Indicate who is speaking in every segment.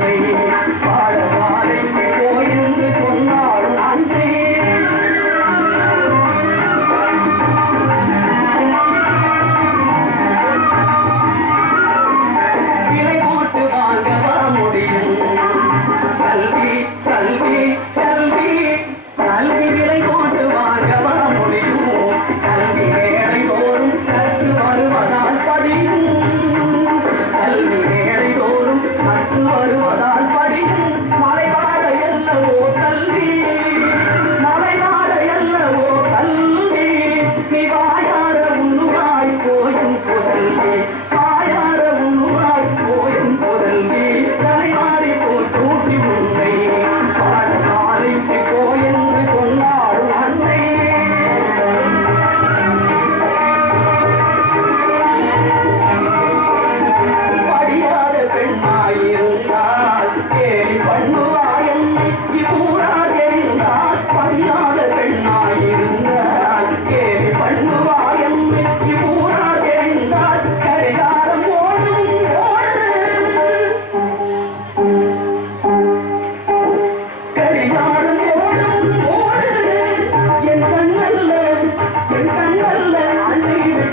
Speaker 1: away.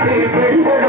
Speaker 1: Thank you.